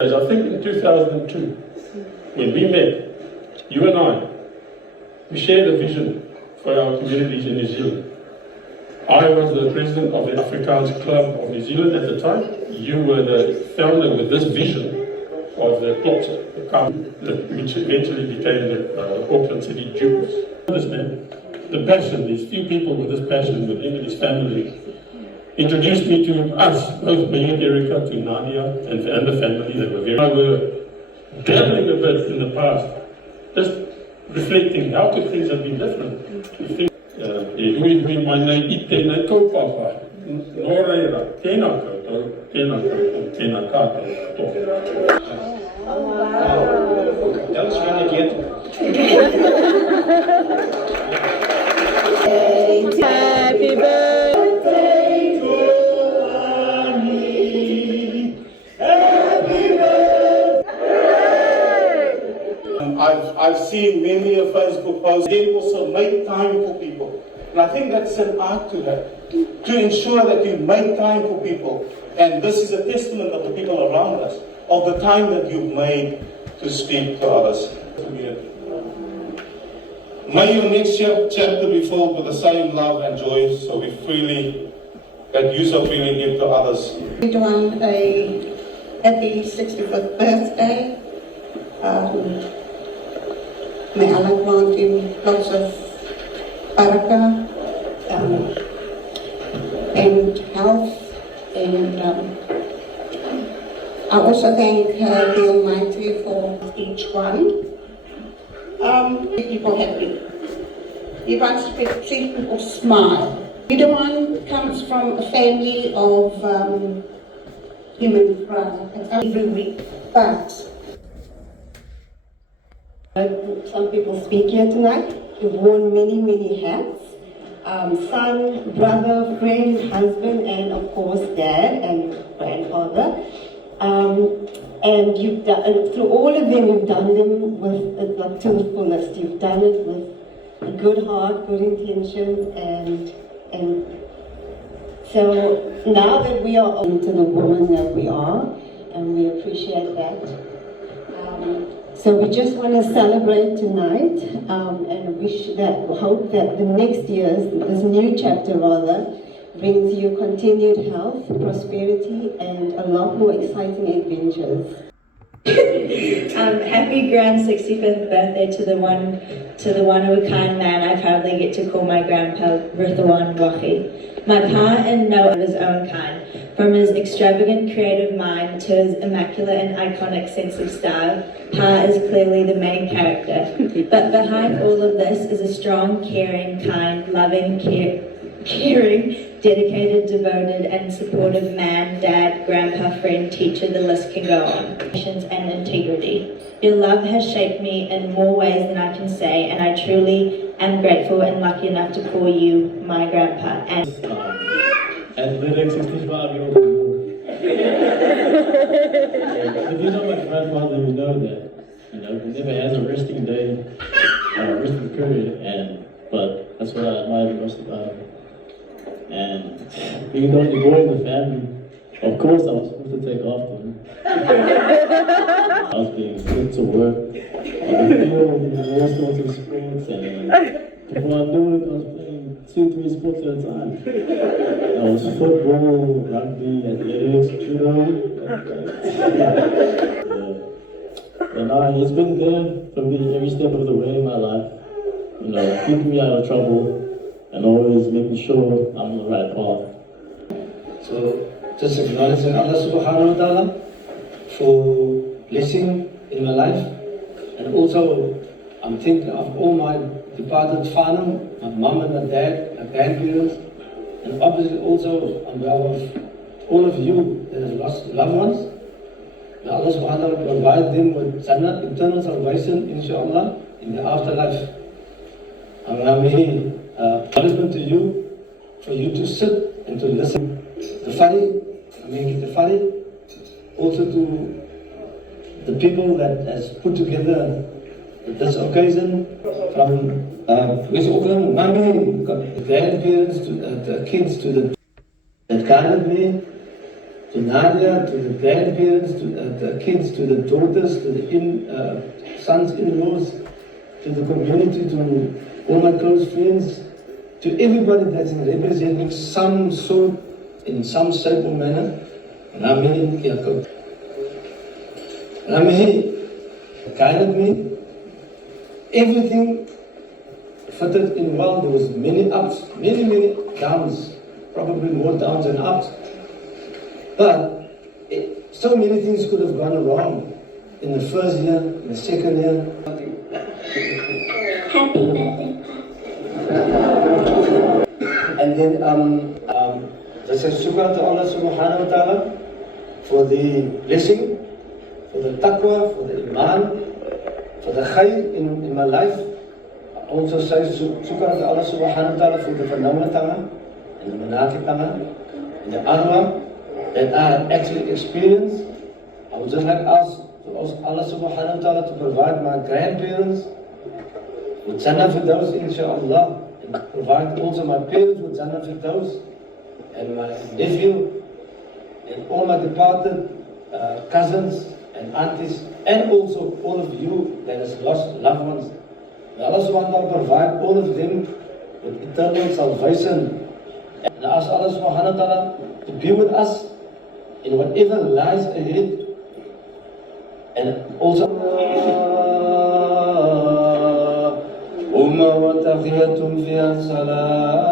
I think in 2002, when we met, you and I, we shared a vision for our communities in New Zealand. I was the president of the Afrikaans Club of New Zealand at the time. You were the founder with this vision of the Klopse, which eventually became the Auckland City Jewels. This man, the passion, these few people with this passion, with him and his family, introduced me to us, both me and Erica, to Nadia and the family. They were dabbling a bit in the past, just reflecting how could things have been different. My name is Tēnā Kaupapa, Nōreira, Tēnā Koutou, Tēnā Koutou, Tēnā Kātou. Oh, wow. Don't swing it yet. Happy birthday to Waggie. Happy birthday. I've seen many a Facebook posts. They also make time for people. And I think that's an art to that, to ensure that you make time for people. And this is a testament of the people around us, of the time that you've made to speak to others. May your next chapter be filled with the same love and joy, so we freely, that you so freely give to others. Ruthewaan a happy 65th birthday. May Allah grant him lots of barakah and health, and I also thank the Almighty for each one. Make people happy. He wants to see people smile. Ruthewaan comes from a family of human every week, but some people speak here tonight. You've worn many, many hats. Son, brother, friend, husband, and of course dad and grandfather. And you've done, and through all of them, you've done them with to the fullest. You've done it with a good heart, good intentions, and so now that we are into the woman that we are, and we appreciate that. So we just want to celebrate tonight, and hope that the next year's, this new chapter rather, brings you continued health, prosperity, and a lot more exciting adventures. Happy grand 65th birthday to the one of a kind man I proudly get to call my grandpa, Ruthewaan Waggie. My pa and no of his own kind. From his extravagant creative mind to his immaculate and iconic sense of style, Pa is clearly the main character. But behind all of this is a strong, caring, kind, loving, caring, dedicated, devoted, and supportive man, dad, grandpa, friend, teacher, the list can go on. Patience and integrity. Your love has shaped me in more ways than I can say, and I truly am grateful and lucky enough to call you my grandpa. Athletic 65-year-old. If you know my grandfather, you know that, he never has a resting day, or a resting period, but that's what I admire the most about him. And being the only boy in the family, of course I was supposed to take after him. I was being sent to work on the field, in all sorts of sports, and before I knew it, I was playing 2-3 sports at a time. I was football, rugby, athletics, judo. And he's been there for me every step of the way in my life. Keeping me out of trouble and always making sure I'm on the right path. So just acknowledging Allah subhanahu wa ta'ala for blessing in my life. And also I'm thinking of all my departed father, my mom and my dad, my grandparents, and obviously also on behalf of all of you that have lost loved ones. May Allah subhanahu wa ta'ala provide them with Jannah, eternal salvation, inshallah, in the afterlife. And I may encouragement to you, for you to sit and to listen. The funny, also to the people that has put together this occasion, from West Auckland, Mummy, the grandparents, to the kids, that guided me, to to Nadia, to the grandparents, to the kids, to the daughters, to the sons-in-laws, to the community, to all my close friends, to everybody that's representing some sort, in some shape or manner. Rami Yakub. Rami guided me. Everything fitted in well. There was many ups, many downs, probably more downs than ups. But so many things could have gone wrong in the first year, in the second year. Happy birthday. And then just say shukr to Allah subhanahu wa ta'ala for the blessing, for the taqwa, for the iman, for the khayr in my life. I also say shukr to Allah subhanahu wa ta'ala for the phenomena tanga, and the manaki tanga, and the arwa that I actually experienced. I would just like ask Allah subhanahu wa ta'ala to provide my grandparents with Jannah Firdaus, inshallah, and provide also my parents with Jannah Firdaus, and my nephew, and all my departed cousins and aunties, and also all of you that has lost loved ones. May Allah subhanahu wa ta'ala provide all of them with eternal salvation. And I ask Allah subhanahu wa ta'ala to be with us in whatever lies ahead. And also أمة وتحية فيها السلام